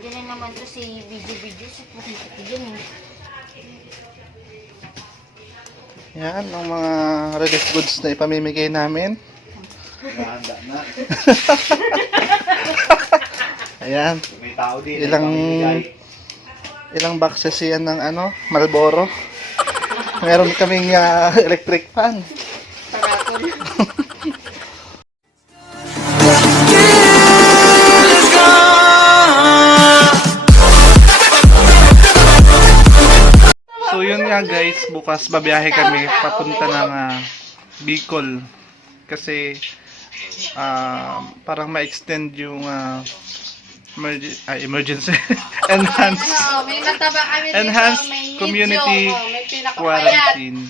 Diyan na naman to si video-video sa puti dyan eh. Yan ang mga relief goods na ipamimigay namin. Handa na. Ayan. May tao din. Ilang boxes yan ng ano, Marlboro. Meron kaming electric fan. Tarakon. So yun nga guys, bukas babiyahe kami papunta ng Bicol. Kasi parang ma-extend yung emergency enhanced May mataba kami dito. enhanced May community medyo, may pinakapayat. quarantine.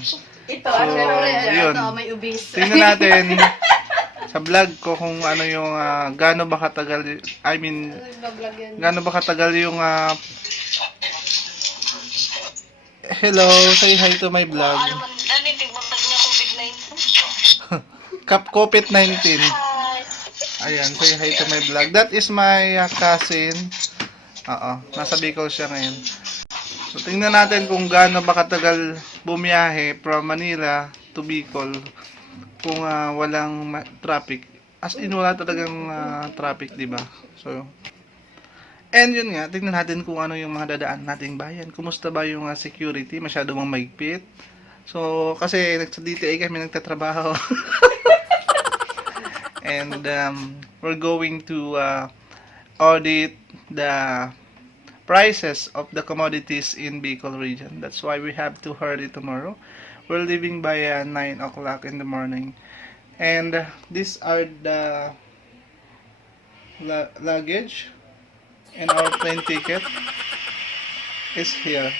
Ito, So, yun. may ubis. Tingnan natin sa vlog ko kung ano yung gaano ba katagal, I mean, gaano ba katagal yung hello, say hi to my vlog. COVID-19. Ayan, say hi to my vlog. That is my cousin. Oo, nasa Bicol siya ngayon. So, tingnan natin kung gaano ba katagal bumiyahe from Manila to Bicol kung walang traffic. As in, wala talagang traffic, di ba? So, and yun nga, tingnan natin kung ano yung mga dadaan nating bayan. Kumusta ba yung security? Masyado bang maigpit? So, kasi sa DTI kami nagtatrabaho. And we're going to audit the prices of the commodities in Bicol region. That's why we have to hurry tomorrow. We're leaving by 9 o'clock in the morning. And these are the luggage. And our plane ticket is here.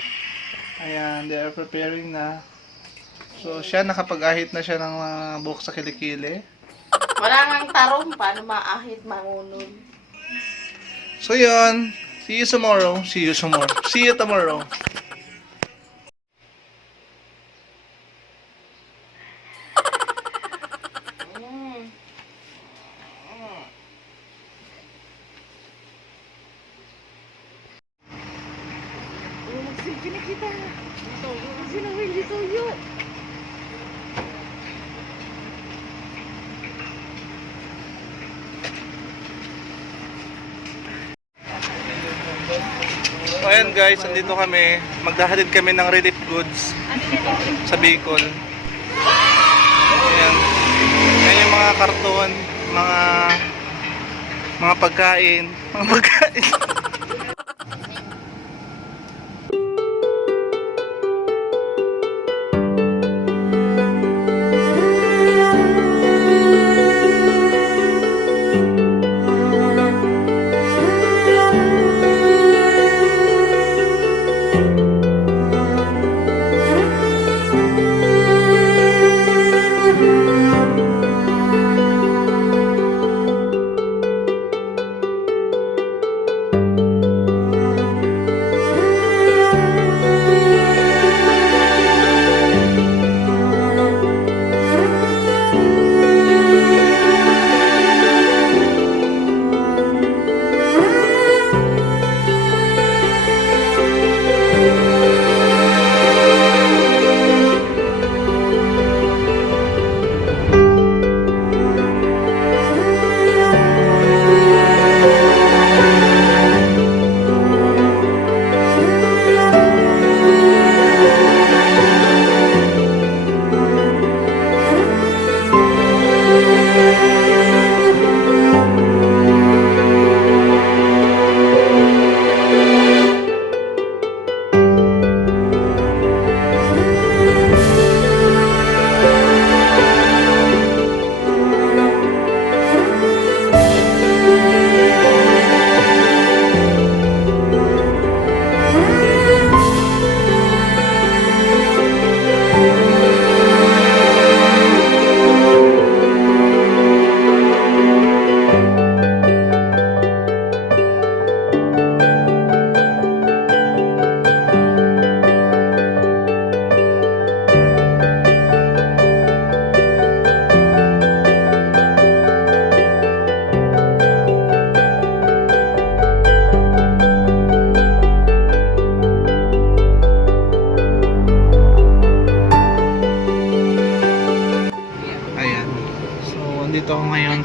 Ayan, they are preparing na. So, siya nakapag-ahit na siya ng buhok sa kilikili. Wala nang tarong, paano maahit, mangunod? So, yun. See you tomorrow. See you tomorrow. See you tomorrow. Magsilpi na kita. Sino hindi tuyo? So, ayan guys, andito kami. Magdahatid kami ng relief goods sa Bicol. Ayan. Ayan yung mga karton, mga pagkain. Mga pagkain.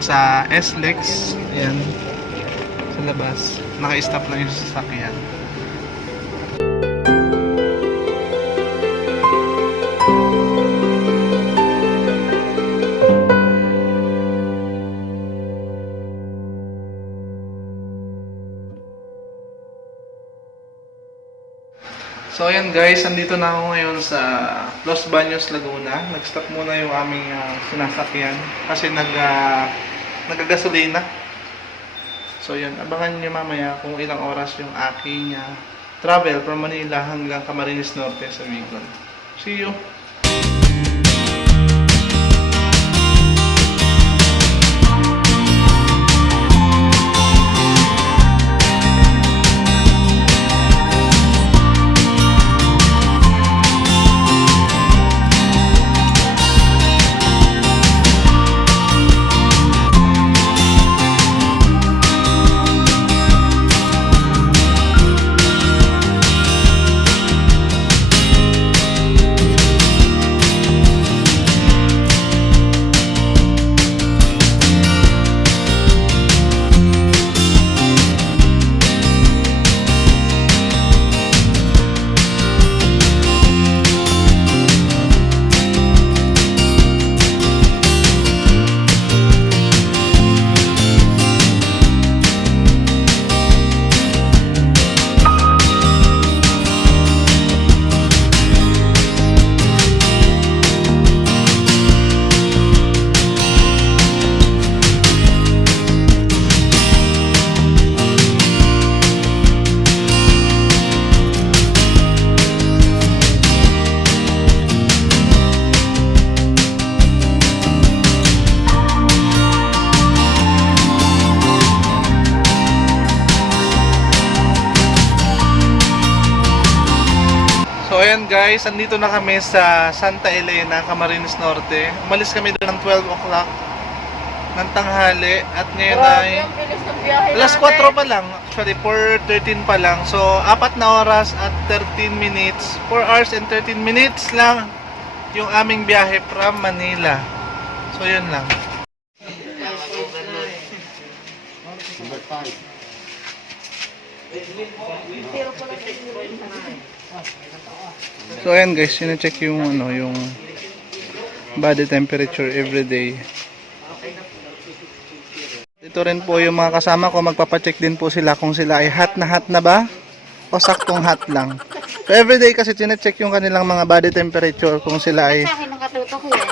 sa SLEX. Ayan. Sa labas. Naka-stop lang yung sasakyan. So ayan guys, andito na ako ngayon sa Los Baños, Laguna. Nag-stop muna yung aming sinasakyan kasi nagagasolina. So yun, abangan nyo mamaya kung ilang oras yung aking travel from Manila hanggang Camarines Norte sa Bicol. See you! So ayan guys, andito na kami sa Santa Elena, Camarines Norte. Umalis kami doon ng 12 o'clock ng tanghali at ngayon ay Ang bilis ng biyahe alas 4 natin. pa lang, actually 4:13 pa lang. So 4 na oras at 13 minutes, 4 hours and 13 minutes lang yung aming biyahe from Manila. So yun lang. So ayan guys, sine-check yung yung body temperature everyday. Ito rin po yung mga kasama ko, magpapacheck din po sila kung sila ay hot na ba o saktong hot lang. So everyday kasi sine-check yung kanilang mga body temperature kung sila ay Sa akin ang katutok ko yan.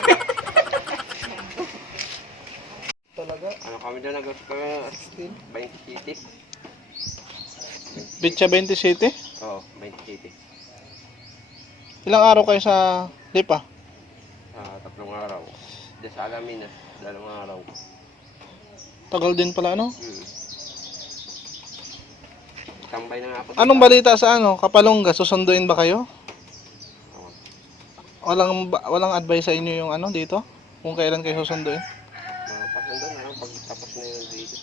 Ano kami doon nag-20 city? Bitcha 20 City. Oo, 20 city. Ilang araw kayo sa Lipa? 3 araw. Diyan sa Alamina, 2 araw. Tagal din pala ano? Tambay na nga ako. Anong balita sa Kapalongga? Susunduin ba kayo? Walang advice sa inyo yung dito? Kung kailan kayo susunduin? Pasundan na lang pag tapos na yun dito.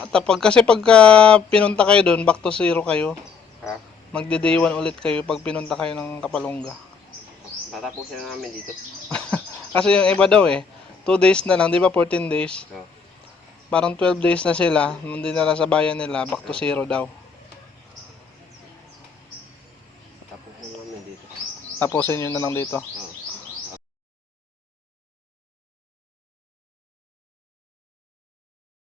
At kasi pagka pinunta kayo doon, back to zero kayo. Ha? Magde-day 1 ulit kayo pag pinunta kayo ng Kapalongga. Tatapusin na namin dito. Kasi yung iba daw 2 days na lang, di ba 14 days? Oo. Parang 12 days na sila, nung dinala sa bayan nila, back to zero daw. Tatapusin na namin dito. Tapusin nyo na lang dito. Oo.